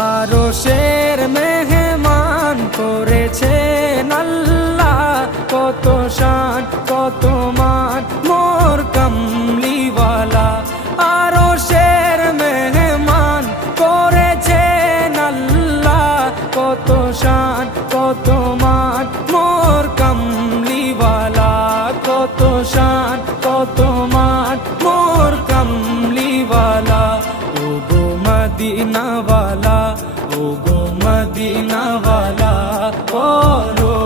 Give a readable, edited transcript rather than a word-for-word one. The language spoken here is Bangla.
আরশের মেহমান করেছেন আল্লাহ, কত শান কত মান মোর কামলিওয়ালা। আরশের মেহমান করেছেন আল্লাহ, কত শান কত মান মোর কামলিওয়ালা, কত শান কত মান মোর কামলিওয়ালা। ও গো মদিনাওয়ালা, ও গো মদিনাওয়ালা, করো